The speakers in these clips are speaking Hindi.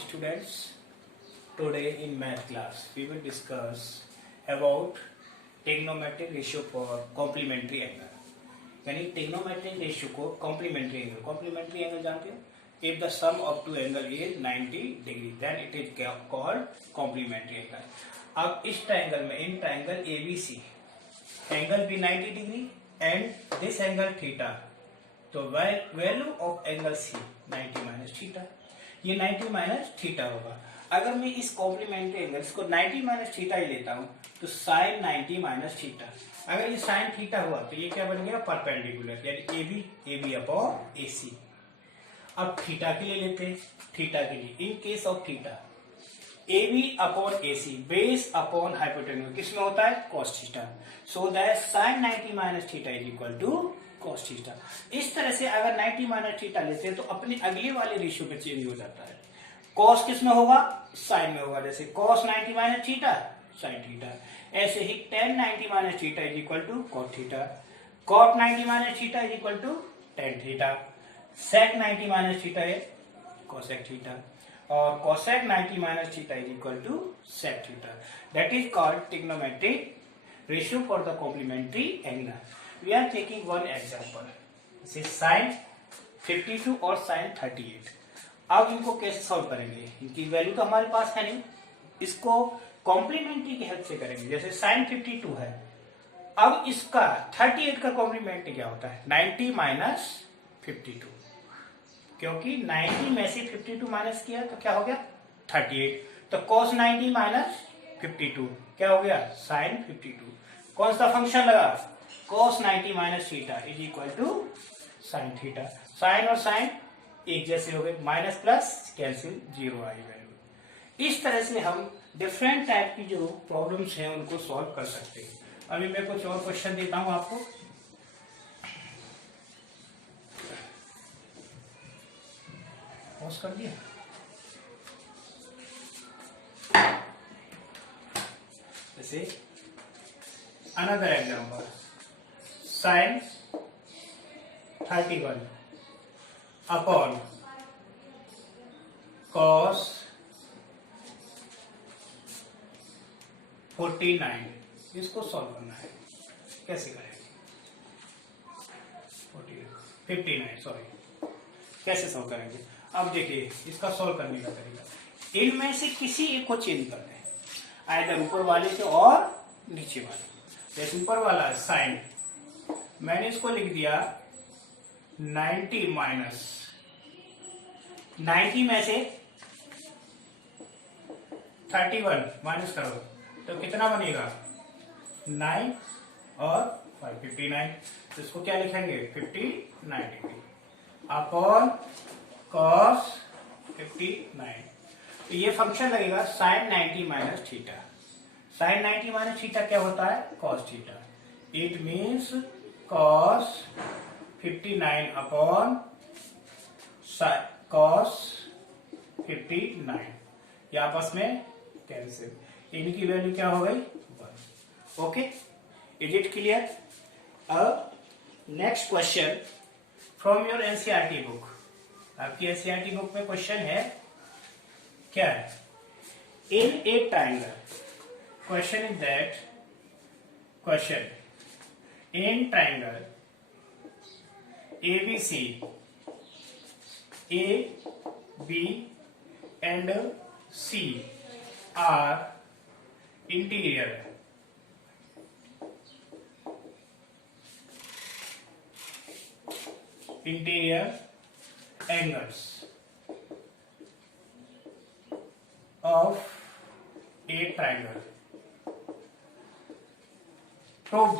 students. Today in math class we will discuss about trigonometric ratio for complementary angle. यानी trigonometric ratio को complementary angle जानते हो? If the sum of two angle is 90 degree, then it is called complementary angle. अब इस triangle में in triangle ABC angle भी 90 degree and this angle theta. तो value of angle C 90 minus theta. ये 90 माइनस थीटा होगा. अगर मैं इस कॉम्प्लीमेंट्री एंगल्स को 90 माइनस थीटा ही लेता हूं तो साइन 90 माइनस थीटा. अगर ये साइन थीटा हुआ तो ये क्या बन गया? परपेंडिकुलर, यानी ए बी अपॉन ए सी. अब थीटा के लिए लेते हैं. थीटा के लिए in case of theta A B upon A C base upon hypotenuse किसमें होता है? Cos theta. So that sine 90 minus theta is equal to cos theta. इस तरह से अगर 90 माइनस थीटा लेते हैं तो अपने अगले वाले रेशियो पे चेंज हो जाता है. कॉस किस में होगा? साइन में होगा. जैसे cos 90 minus theta sine theta. ऐसे ही tan 90 minus theta is equal to cot theta. Cot 90 minus theta is equal to tan theta. Sec 90 minus theta है कोसेक थीटा और cosec 90 minus theta is equal to sec theta. That is called trigonometric ratio for the complementary angle. We are taking one example. This is sin 52 और sin 38. अब इनको कैसे सॉल्व करेंगे? इनकी वैल्यू तो हमारे पास है नहीं. इसको कॉम्प्लीमेंट्री की हेल्प से करेंगे. जैसे sin 52 है, अब इसका 38 का कॉम्प्लीमेंट्री क्या होता है? 90 माइनस 52. क्योंकि 90 में से 52 माइनस किया तो क्या हो गया? 38. तो cos 90 माइनस 52 क्या हो गया? sin 52. कौन सा फंक्शन लगा? cos 90 minus theta is equal to sine theta. Sine और साइन एक जैसे हो गए, माइनस प्लस कैंसिल, जीरो आई वैल्यू. इस तरह से हम डिफरेंट टाइप की जो प्रॉब्लम्स हैं उनको सॉल्व कर सकते हैं. अभी मैं कुछ और क्वेश्चन देता हूं आपको. पॉज कर दिया. जैसे another example sin 31 upon cos 49. इसको सॉल्व करना है. कैसे करेंगे? 59 सॉरी. कैसे सॉल्व करेंगे? अब देखिए इसका सॉल्व करने का तरीका. इनमें से किसी एक को चेंज करते हैं, आइदर ऊपर वाले से और नीचे वाले. जैसे ऊपर वाला साइन मैंने इसको लिख दिया 90 माइनस 90 में से 31 माइनस करो तो कितना बनेगा? 9 और 59. तो इसको क्या लिखेंगे? 59 डिग्री अपॉन कॉस 59. तो ये फंक्शन लगेगा sine 90 minus theta. Sine 90 minus theta क्या होता है? Cos theta. It means cos 59 upon cos 59. ये आपस में कैंसिल. इनकी वैल्यू क्या हो गई? 1. Okay, is it clear? अब next question from your NCERT book. आपकी एनसीईआरटी बुक में क्वेश्चन है, क्या है? In a triangle. Question is that question in triangle ABC, A, B and C are interior angles of a triangle. Prove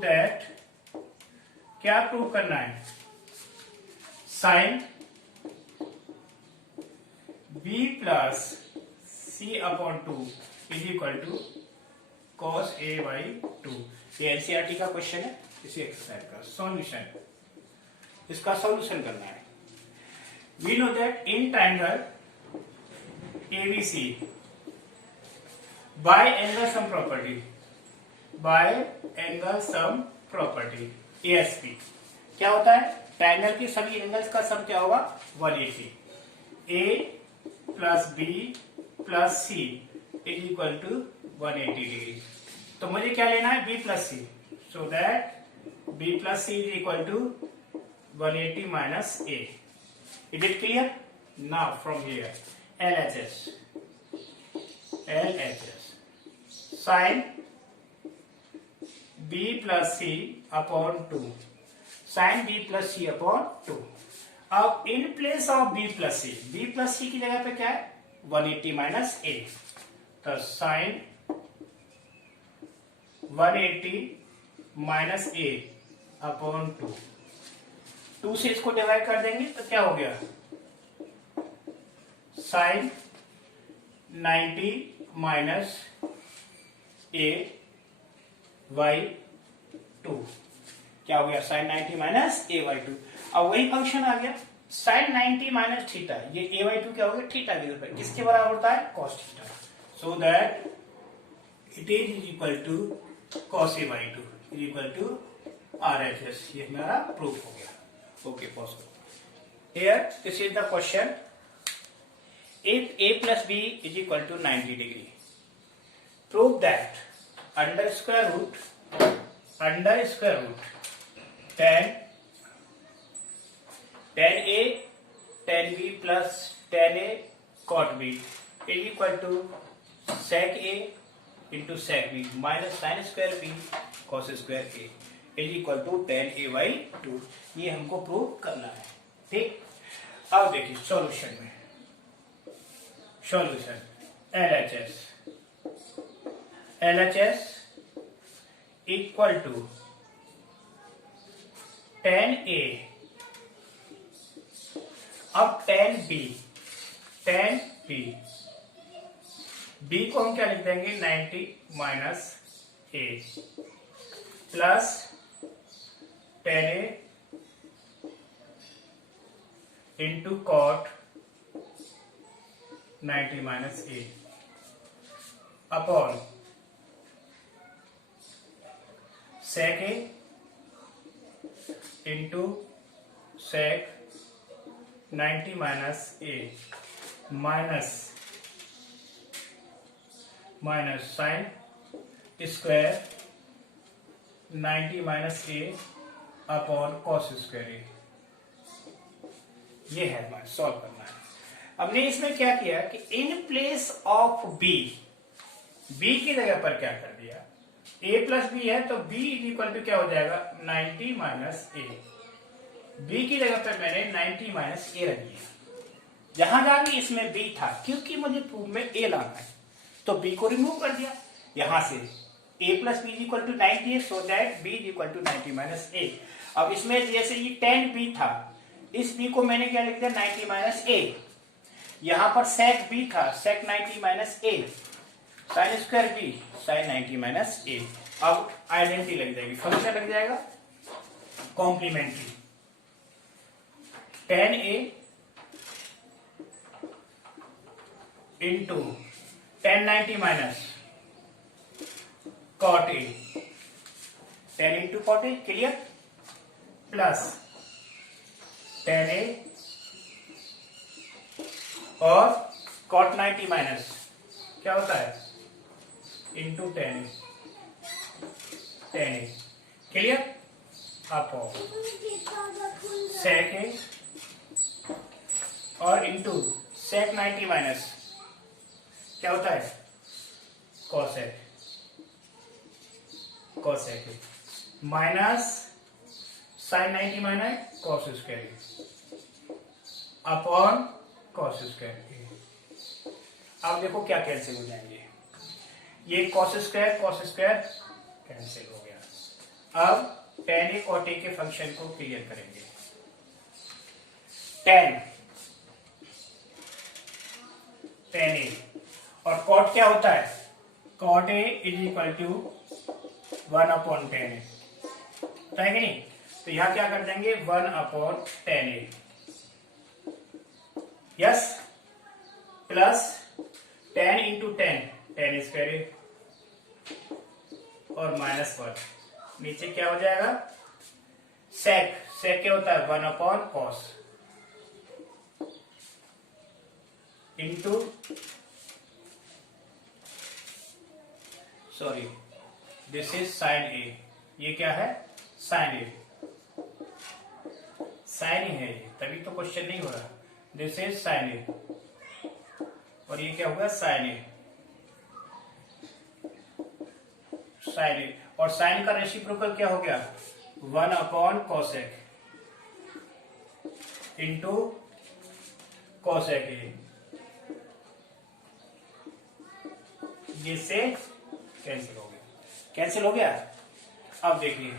that क्या प्रूव करना है? Sine b plus C upon 2 is equal to cos a by 2. ये एनसीईआरटी का क्वेश्चन है. इसी एक्सरसाइज का सॉल्यूशन, इसका सॉल्यूशन करना है. We know that in triangle ABC by angle sum property ASP क्या होता है? ट्रायंगल के सभी एंगल्स का सम क्या होगा? 180. A plus B plus C is equal to 180 degree. तो मुझे क्या लेना है, B plus C, so that B plus C is equal to 180 minus A. Is it clear? Now from here LHS sine b plus C upon 2, sine b plus C upon 2। अब in place of b plus C की जगह पे क्या है, 180 माइनस ए। तो साइन 180 माइनस ए अपॉन 2 से इसको डिवाइड कर देंगे तो क्या हो गया, साइन 90 माइनस ए बाई 2। क्या हो गया, साइन 90 माइनस ए बाई 2। अब वही फंक्शन आ गया, साइन 90 माइनस थीटा, ये ए बाई 2 क्या हो गया, थीटा के ऊपर, किसके बराबर होता है, cos theta. So that it is equal to cos A by 2 is equal to RHS। ये हमारा प्रूफ हो गया। ओके, पॉज करो। Here this is the question, if a plus b is equal to 90 degree, prove that under square root 10 a tan b plus tan a cot b is equal to sec a into sec b minus sin square b cos square a is equal to tan a by 2। ये हमको प्रूव करना है। ठीक, अब देखिए सॉल्यूशन में, solution LHS equal to tan A, अब tan B B को हम क्या लिख देंगे, 90 minus A plus tan A into cot 90 minus A upon sec A into sec 90 minus A minus sine square 90 minus A upon cos square A. ये है हमारा सॉल्व करना है। हमने इसमें क्या किया कि इन प्लेस ऑफ बी की जगह पर क्या कर दिया, a प्लस बी है तो b इज इक्वल टू क्या हो जाएगा, 90 माइनस ए। बी की जगह पर मैंने 90 माइनस ए रख दिया। जहां जहां भी इसमें b था, क्योंकि मुझे प्रूफ में a लाना है तो b को रिमूव कर दिया। यहां से a plus B is equal to 90 so that b is equal to 90 minus A. अब इसमें जैसे ये tan b था, इस b को मैंने क्या लिख दिया, 90 माइनस ए। यहां पर sec b था, sec 90 minus A, sine square b sine 90 minus A. अब आइडेंटिटी लग जाएगी, फंक्शन लग जाएगा complementary, tan a into tan 90 minus cot a, tan into cot a, clear, plus tan a और cot 90 माइनस क्या होता है, into tan a, clear, upon sec a और इंटू sec 90 माइनस क्या होता है, cosec a minus sin 90 minus cos square upon cos square. अब देखो क्या कैंसिल हो जाएंगे, ये cos स्क्वायर कैंसिल हो गया। अब tan a cot a के फंक्शन को क्लियर करेंगे। tan a और cot क्या होता है, cot a is equal to 1 upon tan a, होता है कि नहीं। तो यहां क्या कर देंगे, 1 upon tan a, yes, plus tan into tan square और माइनस 1, नीचे क्या हो जाएगा, sec क्या होता है, 1 upon cos into sorry this is sine A, ये क्या है साइन ए, साइन ही है ये, तभी तो क्वेश्चन नहीं हो रहा। दिस इज साइन ए और ये क्या होगा साइन ए, साइन ए और साइन का रेसिप्रोकल क्या हो गया 1 अपॉन कोसेक इंटू कोसेक ए, जिससे कैंसिल हो गया, कैंसिल हो गया। अब देखिए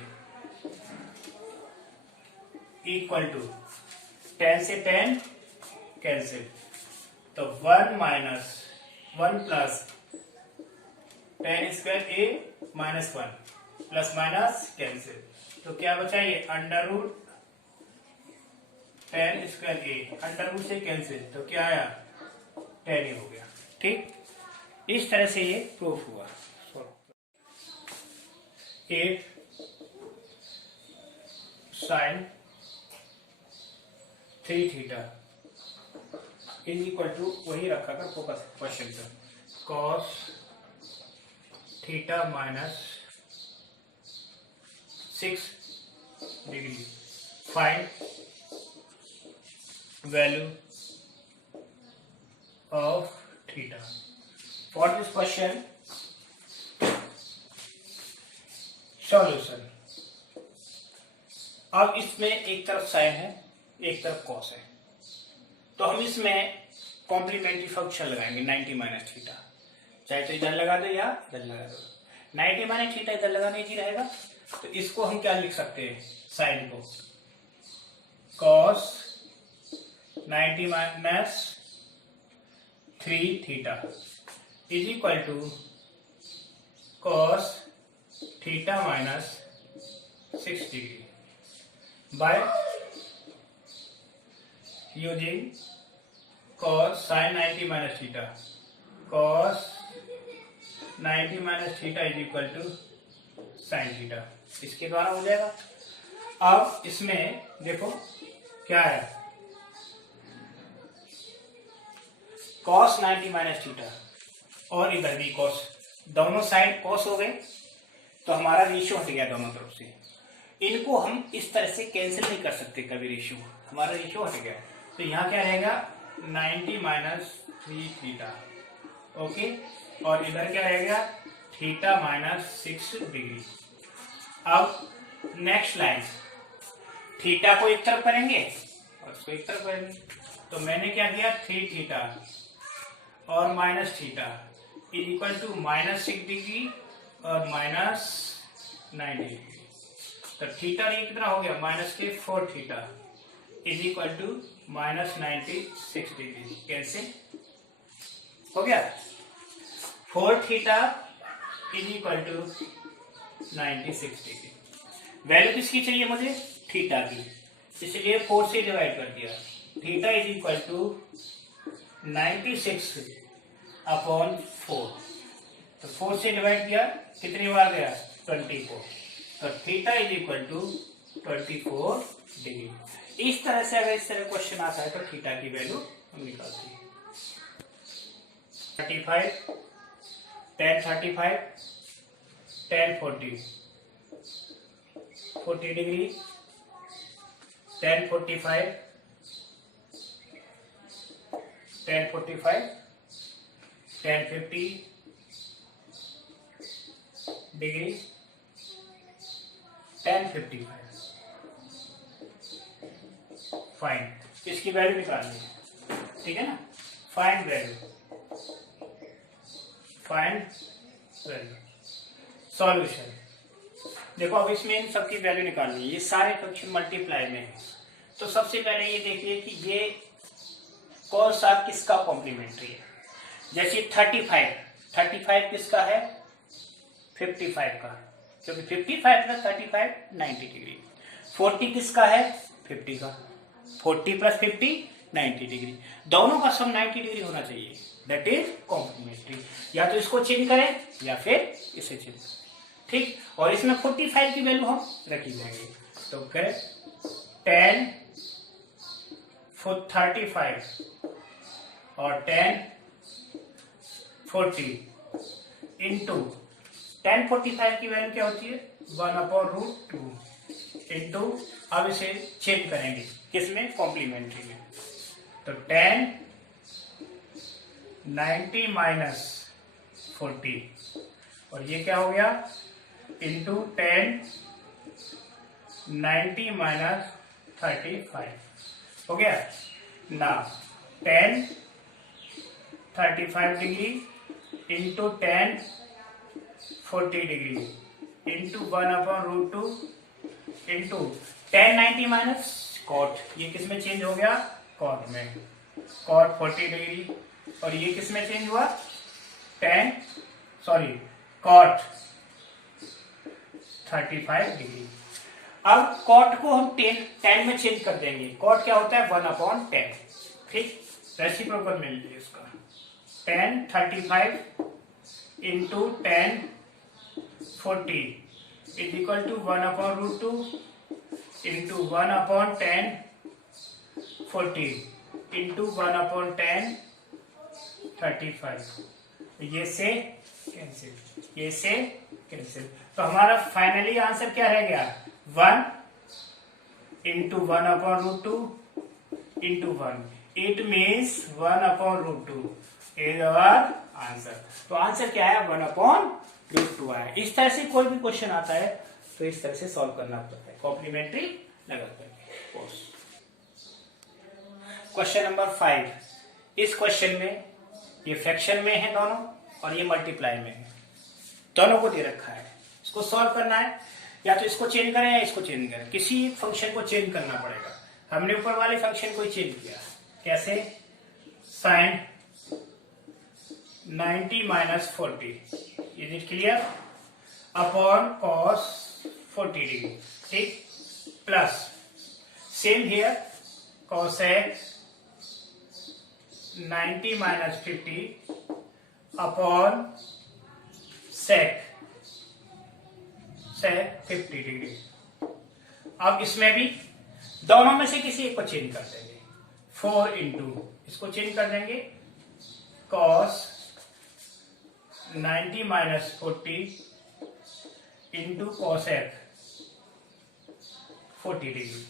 इक्वल टू tan से tan कैंसिल, तो 1 माइनस 1 प्लस tan स्क्वायर ए माइनस 1 प्लस माइनस कैंसिल, तो क्या बचा ये अंडर रूट tan स्क्वायर ए, अंडर रूट से कैंसिल, तो क्या आया tan ए हो गया। ठीक, इस तरह से ये प्रूफ हुआ। 8 sine 3 theta is equal to वही रखा कर फोकस क्वेश्चन का cos theta minus 6 degree, find value of theta. For this question solution. अब इसमें एक तरफ साइन है एक तरफ कॉस है, तो हम इसमें कॉम्प्लीमेंट्री फंक्शन लगाएंगे 90 माइनस थीटा, चाहे तो इधर लगा दो या इधर लगा दो। 90 माइनस थीटा इधर लगाने ही रहेगा, तो इसको हम क्या लिख सकते हैं साइन को cos 90 minus 3 theta is equal to cos theta minus 6 degree by using cos sin 90 minus theta, cos 90 minus theta is equal to sin theta, इसके द्वारा हो जाएगा। अब इसमें देखो क्या है cos 90 minus theta और इधर भी cos, दोनों साइड cos हो गए, तो हमारा रेशियो हट गया दोनों तरफ से। इनको हम इस तरह से कैंसिल नहीं कर सकते कभी, रेशियो हमारा रेशियो हट गया, तो यहाँ क्या रहेगा 90 माइनस 3 थीटा, ओके, और इधर क्या रहेगा थीटा माइनस 6 डिग्री। अब नेक्स्ट लाइन थीटा को एक तरफ करेंगे और इसको एक तरफ करेंगे, तो मैंने क्या किया 3 थीटा और minus theta is equal to minus 6 degree और माइनस 9 डिग्री, तो थीटा ये कितना हो गया माइनस के 4 theta is equal to minus 96 degree, कैसे हो गया 4 theta is equal to 96 degree. Value किसकी चाहिए मुझे थीटा की, इसलिए 4 से डिवाइड कर दिया, theta is equal to 96 upon 4, तो 4 से डिवाइड किया कितनी बार गया 24, तो theta is equal to 24 degree. इस तरह से अगर इस तरह क्वेश्चन आता है तो थीटा की वैल्यू हम निकालते हैं 35 tan 35 tan 40 40 degree tan 45 tan 45 tan 50 degree tan 55। Find इसकी वैल्यू निकालनी है, ठीक है ना, find value, find value solution. देखो अब इसमें इन सबकी वैल्यू निकालनी है, ये सारे फंक्शन मल्टीप्लाई में है, तो सबसे पहले ये देखिए कि ये कौन सा किसका कॉम्प्लीमेंट्री है। जैसे 35 किसका है 55 का, क्योंकि 55 प्लस 35 90 डिग्री। 40 किसका है 50 का, 40 प्लस 50 90 डिग्री, दोनों का सम 90 डिग्री होना चाहिए, दैट इज कॉम्प्लीमेंट्री। या तो इसको चेंज करें या फिर इसे चेंज करें, ठीक। और इसमें 45 की वैल्यू हम रख ही लेंगे, तो करें tan 35 और tan 40 इंटू tan 45 की वैल्यू क्या होती है 1/√2 इंटू, अब इसे चेंज करेंगे किसमें, कॉम्प्लीमेंट्री में, तो tan 90 माइनस 40 और ये क्या हो गया इंटू tan 90 माइनस 35 हो गया ना। tan 35 degree into tan 40 degree into 1/√2 into tan 90 minus cot, ये किस में चेंज हो गया, cot में, cot 40 डिग्री, और ये किस में चेंज हुआ, cot 35 डिग्री। अब cot को हम tan में चेंज कर देंगे, cot क्या होता है 1/10, ठीक, रेसिप्रोकल मिल गया इसका, tan 35 into tan 40 is equal to 1/√2 into 1/10 40 into 1/10 35, ये से कैंसिल, ये से कैंसिल, तो हमारा फाइनली आंसर क्या रह गया 1 into 1/√2 into 1, it means 1/√2 is our answer. तो आंसर क्या है 1/√2 आया। इस तरह से कोई भी क्वेश्चन आता है तो इस तरह से सॉल्व करना पड़ता है, कॉम्प्लीमेंट्री लगा करके। क्वेश्चन नंबर 5, इस क्वेश्चन में ये फ्रैक्शन में है दोनों और ये मल्टीप्लाई में है, दोनों को दे रखा है, इसको सॉल्व करना है, या तो इसको चेंज करें या इसको चेंज करें, किसी फंक्शन को चेंज करना पड़ेगा। हमने ऊपर वाले फंक्शन को चेंज किया, कैसे, sine 90 minus 40 is it clear upon cos 40 degree, ठीक, plus same here cosec 90 minus 50 upon sec 50 degree. अब इसमें भी दोनों में से किसी एक को चेंज कर देंगे, 4 इंटू इसको चेंज कर देंगे cos 90 minus 40 into cosec 40 degree.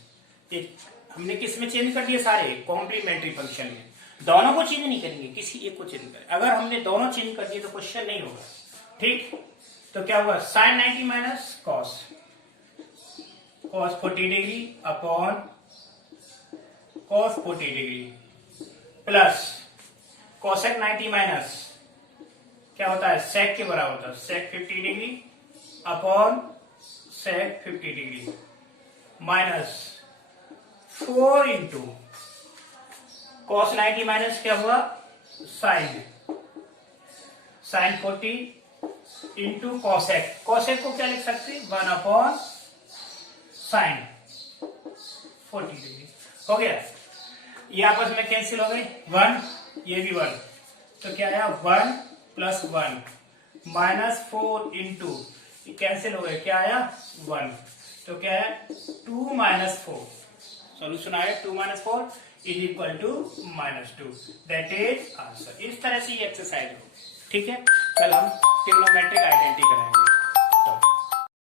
हमने किस में चेंज कर दिए, सारे कॉम्प्लीमेंट्री फंक्शन में, दोनों को चेंज नहीं करेंगे, किसी एक को चेंज करें। अगर हमने दोनों चेंज कर दिए तो क्वेश्चन नहीं होगा, ठीक, तो क्या होगा sine 90 minus cos 40 degree upon cos 40 degree plus cosec 90 minus क्या होता है sec के बराबर होता है sec 50 degree upon sec 50 degree minus 4 into cos 90 minus क्या हुआ sin 40 इंटू cosec को क्या लिख सकते 1/sin 40 डिग्री, हो गया, ये आपस में कैंसिल हो गई, 1 ये भी 1, तो क्या आया 1 प्लस 1 माइनस 4 इंटू कैंसिल हो गए, क्या आया 1, तो क्या है 2 माइनस 4, सॉल्यूशन आया 2 minus 4 is equal to -2, that is answer. इस तरह से ये एक्सरसाइज हो, ठीक है। कल हम ट्रिग्नोमेट्रिक आइडेंटिटी कराएंगे।